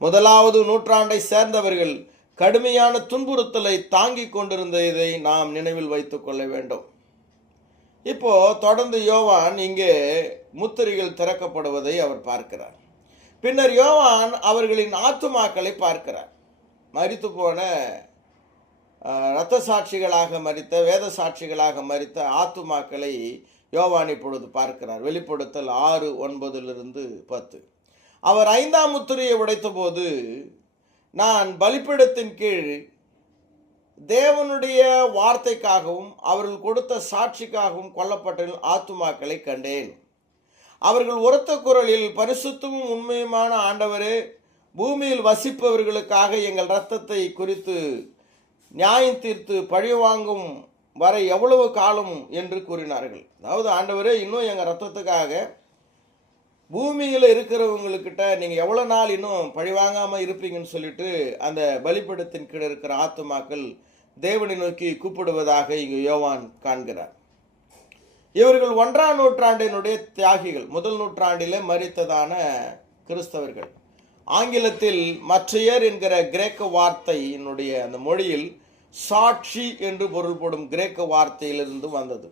1வது நூற்றாண்டை சேர்ந்தவர்கள் கடுமையான துன்புறுத்தலை தாங்கிக் கொண்டிருந்ததை நாம் நினைவில் வைத்துக் கொள்ள வேண்டும். இப்போ தொடர்ந்து யோவான் இங்கே முத்திரைகள் திறக்கப்படுவதை அவர் பார்க்கிறார். பின்னர் யோவான் அவர்களின் ஆத்துமாக்களை பார்க்கிறார். மரித்து போன இரத்த சாட்சிகளாக மரித்த, வேத சாட்சிகளாக மரித்த ஆத்துமாக்களை யோவான் இப்பொழுது பார்க்கிறார். வெளிப்படுத்தல் 6:9-10. அவர் 5ஆம் முத்திரையை உடைத்த போது நான் பலிபீடத்தின் கீழ் தேவனுடைய வார்த்தைக்காகவும் அவர்கள் கொடுத்த சாட்சிக்காகவும் கொல்லப்பட்ட ஆத்துமாக்களை கண்டேன். அவர்கள் உரத்த குரலில், பரிசுத்தமும் உண்மையுமான ஆண்டவரே, பூமியில் வசிப்பவர்களுக்காக எங்கள் இரத்தத்தை குறித்து நியாயம் தீர்த்து பழிவாங்கும் வரை எவ்வளவு காலம் என்று கூறினார்கள். அதாவது, ஆண்டவரே, இன்னும் எங்கள் இரத்தத்துக்காக பூமியில் இருக்கிறவங்கக்கிட்ட நீங்கள் எவ்வளோ நாள் இன்னும் பழிவாங்காமல் இருப்பீங்கன்னு சொல்லிட்டு அந்த பலிபீடத்தின் கீழே இருக்கிற ஆத்துமாக்கள் தேவனை நோக்கி கூப்பிடுவதாக இங்கு யோவான் காண்கிறார். இவர்கள் 1ஆம் நூற்றாண்டினுடைய தியாகிகள், முதல் நூற்றாண்டிலே மரித்ததான கிறிஸ்தவர்கள். ஆங்கிலத்தில் மற்றையர் என்கிற கிரேக்க வார்த்தையினுடைய அந்த மொழியில் சாட்சி என்று பொருள்படும் கிரேக்க வார்த்தையிலிருந்து வந்தது.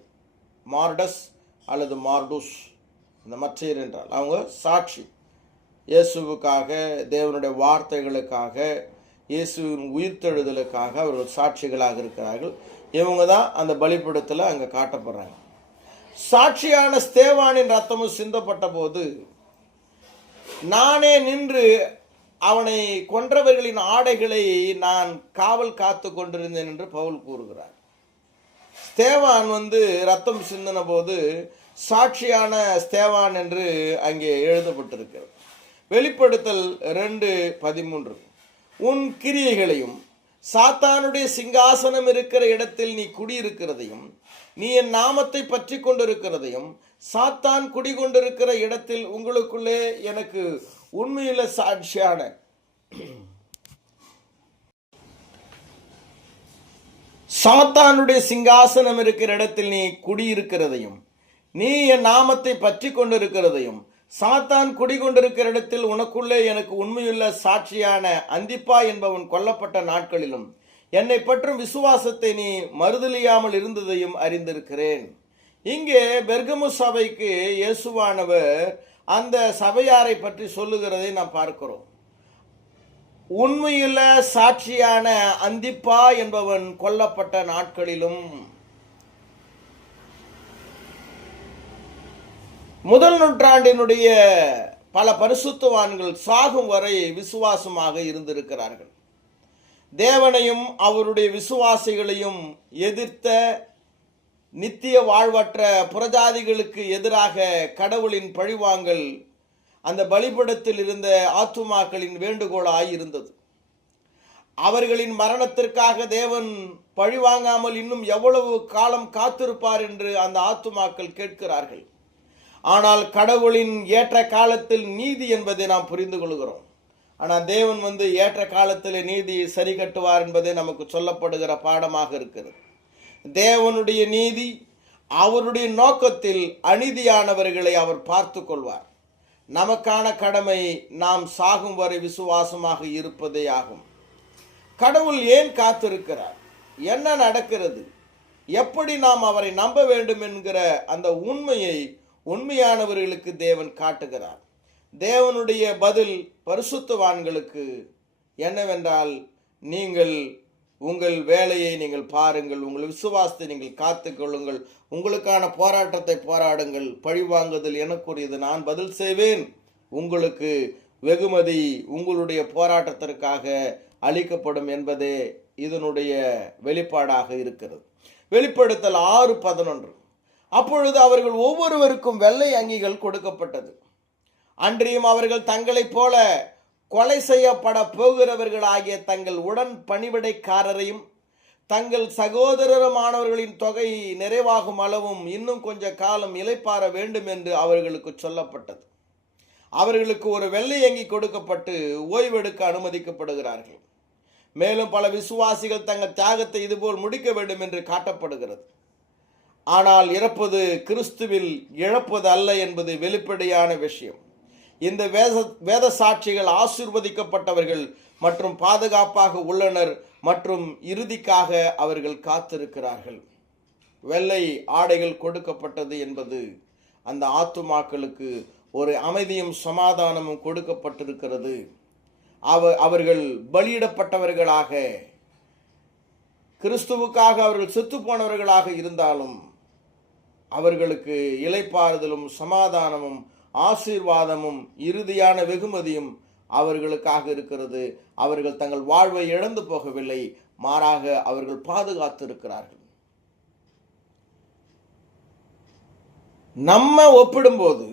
மார்டஸ் அல்லது மார்டுஸ். இந்த மற்றையர் என்றால் அவங்க சாட்சி. இயேசுவுக்காக, தேவனுடைய வார்த்தைகளுக்காக, இயேசுவின் உயிர்த்தெழுதலுக்காக அவர்கள் சாட்சிகளாக இருக்கிறார்கள். இவங்க தான் அந்த பலிபீடத்தில் அங்கே காட்டப்படுறாங்க. சாட்சியான ஸ்தேவானின் ரத்தமும் சிந்தப்பட்ட போது நானே நின்று அவனை கொன்றவர்களின் ஆடைகளை நான் காவல் காத்து கொண்டிருந்தேன் என்று பவுல் கூறுகிறார். ஸ்தேவான் ரத்தம் சிந்தின போது சாட்சியான ஸ்தேவான் என்று அங்கே எழுதப்பட்டிருக்கிறது. வெளிப்படுத்தல் 2:13 உன் கிரியைகளையும் சாத்தானுடைய சிங்காசனம் இருக்கிற இடத்தில் நீ குடியிருக்கிறதையும் நீ என் நாமத்தை பற்றி கொண்டிருக்கிறதையும் சாத்தான் குடிகொண்டிருக்கிற இடத்தில் உங்களுக்குள்ளே எனக்கு உண்மையுள்ள சாட்சியான சாத்தானுடைய சிங்காசனம் இருக்கிற இடத்தில் நீ குடியிருக்கிறதையும் நீ என் நாமத்தை பற்றி கொண்டிருக்கிறதையும் சாத்தான் குடிகொண்டிருக்கிற இடத்தில் உனக்குள்ளே எனக்கு உண்மையுள்ள சாட்சியான அந்திப்பா என்பவன் கொல்லப்பட்ட நாட்களிலும் என்னை பற்றும் விசுவாசத்தை நீ மறுதலியாமல் இருந்ததையும் அறிந்திருக்கிறேன். இங்கே பெர்கமு சபைக்கு இயேசுவானவர் அந்த சபையாரை பற்றி சொல்லுகிறதை நாம் பார்க்கிறோம். உண்மையுள்ள சாட்சியான அந்திப்பா என்பவன் கொல்லப்பட்ட நாட்களிலும். முதல் நூற்றாண்டினுடைய பல பரிசுத்தவான்கள் சாகும் வரை விசுவாசமாக இருந்திருக்கிறார்கள். தேவனையும் அவருடைய விசுவாசிகளையும் எதிர்த்த நித்திய வாழ்வற்ற புறஜாதிகளுக்கு எதிராக கடவுளின் பழிவாங்கல் அந்த பலிபீடத்தில் இருந்த ஆத்துமாக்களின் வேண்டுகோளாய் இருந்தது. அவர்களின் மரணத்திற்காக தேவன் பழிவாங்காமல் இன்னும் எவ்வளவு காலம் காத்திருப்பார் என்று அந்த ஆத்துமாக்கள் கேட்கிறார்கள். ஆனால் கடவுளின் ஏற்ற காலத்தில் நீதி என்பதை நாம் புரிந்து கொள்கிறோம். ஆனால் தேவன் ஏற்ற காலத்தில் நீதியை சரி கட்டுவார் என்பதை நமக்கு சொல்லப்படுகிற பாடமாக இருக்கிறது. தேவனுடைய நீதி அவருடைய நோக்கத்தில் அநீதியானவர்களை அவர் பார்த்து கொள்வார். நமக்கான கடமை நாம் சாகும் வரை விசுவாசமாக இருப்பதே ஆகும். கடவுள் ஏன் காத்திருக்கிறார்? என்ன நடக்கிறது? எப்படி நாம் அவரை நம்ப வேண்டும் என்கிற அந்த உண்மையை உண்மையானவர்களுக்கு தேவன் காட்டுகிறார். தேவனுடைய பதில் பரிசுத்தவான்களுக்கு என்னவென்றால், நீங்கள் உங்கள் வேலையை நீங்கள் பாருங்கள், உங்கள் விசுவாசத்தை நீங்கள் காத்துக்கொள்ளுங்கள், உங்களுக்கான போராட்டத்தை போராடுங்கள், பழிவாங்குதல் எனக்குரியது, நான் பதில் செய்வேன், உங்களுக்கு வெகுமதி உங்களுடைய போராட்டத்திற்காக அளிக்கப்படும் என்பதே இதனுடைய வெளிப்பாடாக இருக்கிறது. வெளிப்படுத்தல் 6:11 அப்பொழுது அவர்கள் ஒவ்வொருவருக்கும் வெள்ளை அங்கிகள் கொடுக்கப்பட்டது. அன்றியும் அவர்கள் தங்களைப் போல கொலை செய்யப்பட போகிறவர்களாகிய தங்கள் உடன் பணிவிடைக்காரரையும் தங்கள் சகோதரமானவர்களின் தொகை நிறைவாகும் அளவும் இன்னும் கொஞ்ச காலம் இளைப்பாற வேண்டும் என்று அவர்களுக்கு சொல்லப்பட்டது. அவர்களுக்கு ஒரு வெள்ளை அங்கி கொடுக்கப்பட்டு ஓய்வெடுக்க அனுமதிக்கப்படுகிறார்கள். மேலும் பல விசுவாசிகள் தங்கள் தியாகத்தை இதுபோல் முடிக்க வேண்டும் என்று காட்டப்படுகிறது. ஆனால் இறப்பது கிறிஸ்துவில் இழப்பது அல்ல என்பது வெளிப்படையான விஷயம். இந்த வேத சாட்சிகள் ஆசீர்வதிக்கப்பட்டவர்கள் மற்றும் பாதுகாப்பாக உள்ளனர் மற்றும் இறுதிக்காக அவர்கள் காத்திருக்கிறார்கள். வெள்ளை ஆடைகள் கொடுக்கப்பட்டது என்பது அந்த ஆத்துமாக்களுக்கு ஒரு அமைதியும் சமாதானமும் கொடுக்கப்பட்டிருக்கிறது. அவர்கள் பலியிடப்பட்டவர்களாக, கிறிஸ்துவுக்காக அவர்கள் செத்து போனவர்களாக இருந்தாலும் அவர்களுக்கு இளைப்பாறுதலும் சமாதானமும் ஆசீர்வாதமும் இறுதியான வெகுமதியும் அவர்களுக்காக இருக்கிறது. அவர்கள் தங்கள் வாழ்வை இழந்து போகவில்லை, மாறாக அவர்கள் பாதுகாத்திருக்கிறார்கள். நம்ம ஒப்பிடும்போது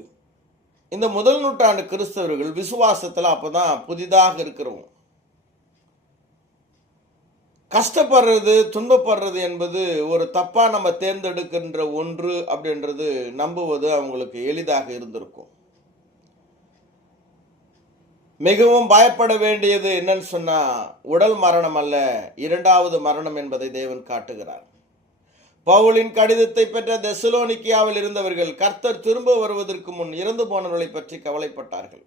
இந்த முதல் நூற்றாண்டு கிறிஸ்தவர்கள் விசுவாசத்தில் அப்பதான் புதிதாக இருக்கிறோம். கஷ்டப்படுறது, துன்பப்படுறது என்பது ஒரு தப்பா நம்ம தேர்ந்தெடுக்கின்ற ஒன்று அப்படின்றது நம்புவது அவங்களுக்கு எளிதாக இருந்திருக்கும். மிகவும் பயப்பட வேண்டியது என்னன்னு சொன்னா உடல் மரணம் அல்ல, இரண்டாவது மரணம் என்பதை தேவன் காட்டுகிறார். பவுலின் கடிதத்தை பெற்ற தெசலோனிக்கியாவில் இருந்தவர்கள் கர்த்தர் திரும்ப வருவதற்கு முன் இறந்து போனவர்களை பற்றி கவலைப்பட்டார்கள்.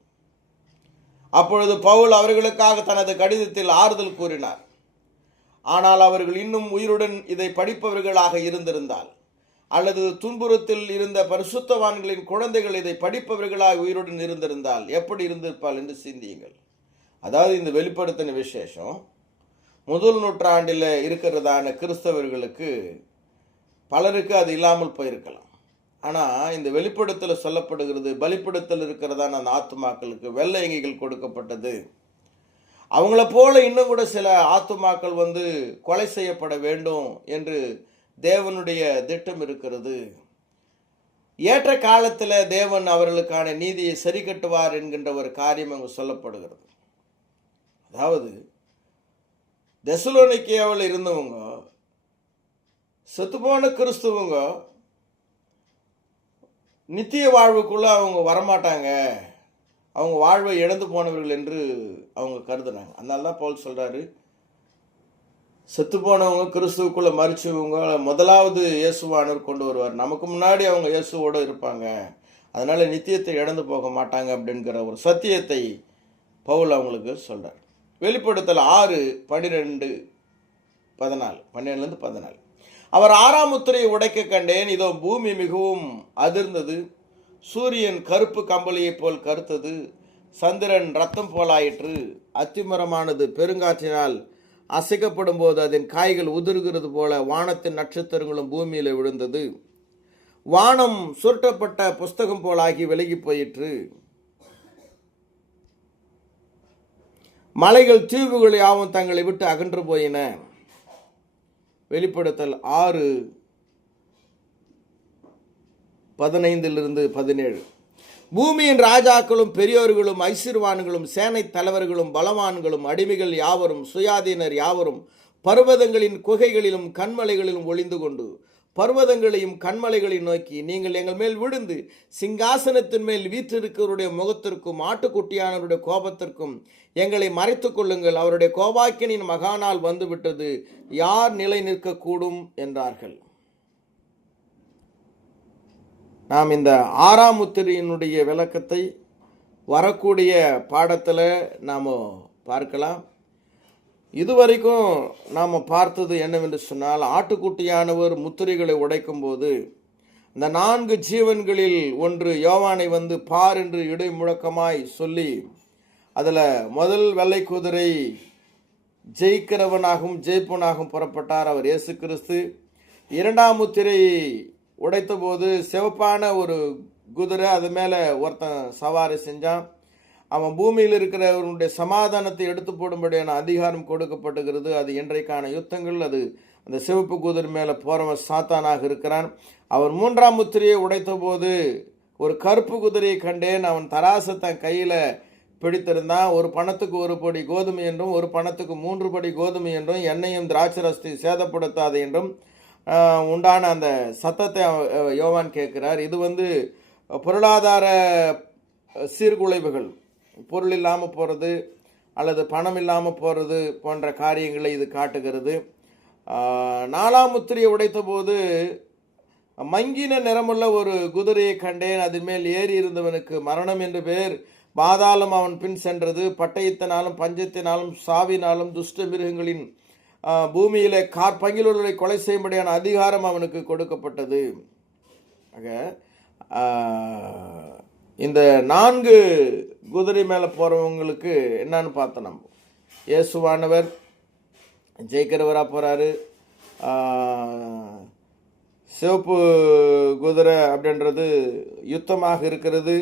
அப்பொழுது பவுல் அவர்களுக்காக தனது கடிதத்தில் ஆறுதல் கூறினார். ஆனால் அவர்கள் இன்னும் உயிருடன் இதை படிப்பவர்களாக இருந்திருந்தால், அல்லது துன்புறத்தில் இருந்த பரிசுத்தவான்களின் குழந்தைகள் இதை படிப்பவர்களாக உயிருடன் இருந்திருந்தால் எப்படி இருந்திருப்பால் என்று சிந்தியுங்கள். அதாவது இந்த வெளிப்படுத்தின விசேஷம் முதல் நூற்றாண்டில் இருக்கிறதான கிறிஸ்தவர்களுக்கு பலருக்கு அது இல்லாமல் போயிருக்கலாம். ஆனால் இந்த வெளிப்படுத்தல் சொல்லப்படுகிறது, பலிப்படுத்தல் இருக்கிறதான அந்த ஆத்துமாக்களுக்கு வெள்ளை அங்கிகள் கொடுக்கப்பட்டது. அவங்கள போல இன்னும் கூட சில ஆத்துமாக்கள் கொலை செய்யப்பட வேண்டும் என்று தேவனுடைய திட்டம் இருக்கிறது. ஏற்ற காலத்தில் தேவன் அவர்களுக்கான நீதியை சரி கட்டுவார் என்கின்ற ஒரு காரியம் அங்கு சொல்லப்படுகிறது. அதாவது தெசலோனிக்கேவில் இருந்தவங்க, செத்துப்போன கிறிஸ்துவங்க நித்திய வாழ்வுக்குள்ள அவங்க வரமாட்டாங்க, அவங்க வாழ்வை இழந்து போனவர்கள் என்று அவங்க கருதுனாங்க. அதனால தான் பவுல் சொல்றாரு, செத்து போனவங்க கிறிஸ்துவுக்குள்ள மரிச்சவங்க முதலாவது இயேசுவானவர் கொண்டு வருவார், நமக்கு முன்னாடி அவங்க இயேசுவோடு இருப்பாங்க, அதனால நித்தியத்தை இழந்து போக மாட்டாங்க அப்படிங்கிற ஒரு சத்தியத்தை பவுல் அவங்களுக்கு சொல்றார். வெளிப்படுத்தல் 6:12-14. அவர் 6ஆம் முத்திரையை உடைக்க கண்டேன், இதோ பூமி மிகவும் அதிர்ந்தது, சூரியன் கருப்பு கம்பளியைப் போல் கருத்தது, சந்திரன் ரத்தம் போலாயிற்று, அத்திமரமானது பெருங்காற்றினால் அசைக்கப்படும் போது அதன் காய்கள் உதிர்கிறது போல வானத்தின் நட்சத்திரங்களும் பூமியில விழுந்தது, வானம் சுருட்டப்பட்ட புஸ்தகம் போலாகி விலகி போயிற்று, மலைகள் தீவுகள் யாவும் தங்களை விட்டு அகன்று போயின. வெளிப்படுத்தல் 6:15-17. பூமியின் ராஜாக்களும் பெரியோர்களும் ஐஸ்வர்வான்களும் சேனை தலைவர்களும் பலவான்களும் அடிமைகள் யாவரும் சுயாதீனர் யாவரும் பர்வதங்களின் குகைகளிலும் கண்மலைகளிலும் ஒளிந்து கொண்டு பர்வதங்களையும் கண்மலைகளையும் நோக்கி, நீங்கள் எங்கள் மேல் விழுந்து சிங்காசனத்தின் மேல் வீற்றிருக்கிறவருடைய முகத்திற்கும் ஆட்டுக்குட்டியானவருடைய கோபத்திற்கும் எங்களை மறைத்துக் கொள்ளுங்கள், அவருடைய கோபாக்கினின் மகாநாள் வந்துவிட்டது, யார் நிலை நிற்கக்கூடும் என்றார்கள். நாம் இந்த 6ஆம் முத்திரையினுடைய விளக்கத்தை வரக்கூடிய பாடத்தில் நாம் பார்க்கலாம். இதுவரைக்கும் நாம் பார்த்தது என்னவென்று சொன்னால், ஆட்டுக்குட்டியானவர் முத்திரைகளை உடைக்கும் போது இந்த 4 ஜீவன்களில் ஒன்று யோவானை வந்து பார் என்று இடை முழக்கமாய் சொல்லி, அதில் முதல் வெள்ளை குதிரை ஜெயிக்கிறவனாகவும் ஜெயிப்பவனாகவும் புறப்பட்டார், அவர் இயேசு கிறிஸ்து. 2ஆம் முத்திரை உடைத்த போது சிவப்பான ஒரு குதிரை, அது மேலே ஒருத்தன் சவாரி செஞ்சான். அவன் பூமியில் இருக்கிறவனுடைய சமாதானத்தை எடுத்து போடும்படியான அதிகாரம் கொடுக்கப்பட்டுகிறது. அது இன்றைக்கான யுத்தங்கள். அது அந்த சிவப்பு குதிரை மேலே போறவன் சாத்தானாக இருக்கிறான். அவர் 3ஆம் முத்திரையை உடைத்த போது ஒரு கருப்பு குதிரையை கண்டேன். அவன் தராசை தன் கையில் பிடித்திருந்தான். ஒரு பணத்துக்கு 1 படி கோதுமை என்றும், ஒரு பணத்துக்கு 3 படி கோதுமை என்றும், எண்ணெயும் திராட்சரசத்தை சேதப்படுத்தாது என்றும் உண்டான அந்த சத்தத்தை யோவான் கேட்கிறார். இது பொருளாதார சீர்குலைவுகள், பொருள் இல்லாமல் போகிறது அல்லது பணம் இல்லாமல் போகிறது போன்ற காரியங்களை இது காட்டுகிறது. 4ஆம் முத்திரையை உடைத்த போது மங்கின நிறமுள்ள ஒரு குதிரையை கண்டேன். அதன் மேல் ஏறி இருந்தவனுக்கு மரணம் என்று பேர், பாதாளம் அவன் பின் சென்றது, பட்டயத்தினாலும் பஞ்சத்தினாலும் சாவினாலும் துஷ்ட மிருகங்களின் பூமியிலே பங்கிலுள்ளவர்களை கொலை செய்யும்படியான அதிகாரம் அவனுக்கு கொடுக்கப்பட்டது. ஆக இந்த 4 குதிரை மேலே போகிறவங்களுக்கு என்னன்னு பார்த்தோம். நம்ம இயேசுவானவர் ஜெயிக்கிறவராக போகிறாரு. சிவப்பு குதிரை அப்படின்றது யுத்தமாக இருக்கிறது.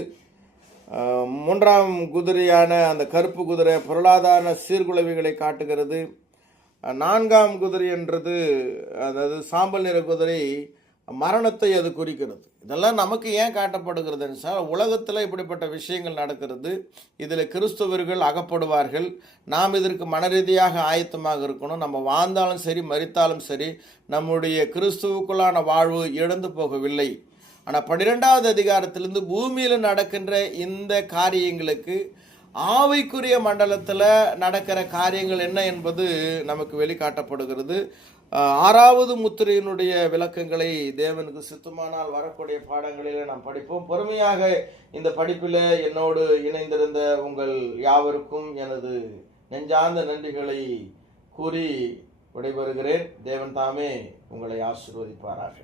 3ஆம் குதிரையான அந்த கருப்பு குதிரை பொருளாதார சீர்குலைவுகளை காட்டுகிறது. 4ஆம் குதிரை என்றது, அதாவது சாம்பல் நிற குதிரை, மரணத்தை அது குறிக்கிறது. இதெல்லாம் நமக்கு ஏன் காட்டப்படுகிறதுன்னு சொன்னால், உலகத்தில் இப்படிப்பட்ட விஷயங்கள் நடக்கிறது, இதில் கிறிஸ்தவர்கள் அகப்படுவார்கள். நாம் இதற்கு மனரீதியாக ஆயத்தமாக இருக்கணும். நம்ம வாழ்ந்தாலும் சரி மரித்தாலும் சரி நம்முடைய கிறிஸ்துவுக்குள்ளான வாழ்வு இழந்து போகவில்லை. ஆனால் 12வது அதிகாரத்திலிருந்து பூமியில் நடக்கின்ற இந்த காரியங்களுக்கு ஆவிக்குரிய மண்டலத்தில் நடக்கிற காரியங்கள் என்ன என்பது நமக்கு வெளிக்காட்டப்படுகிறது. 6வது முத்திரையினுடைய விளக்கங்களை தேவனுக்கு சித்தமானால் வரக்கூடிய பாடங்களில் நாம் படிப்போம். பொறுமையாக இந்த படிப்பில் என்னோடு இணைந்திருந்த உங்கள் யாவருக்கும் எனது நெஞ்சார்ந்த நன்றிகளை கூறி விடைபெறுகிறேன். தேவன் தாமே உங்களை ஆசீர்வதிப்பாராக.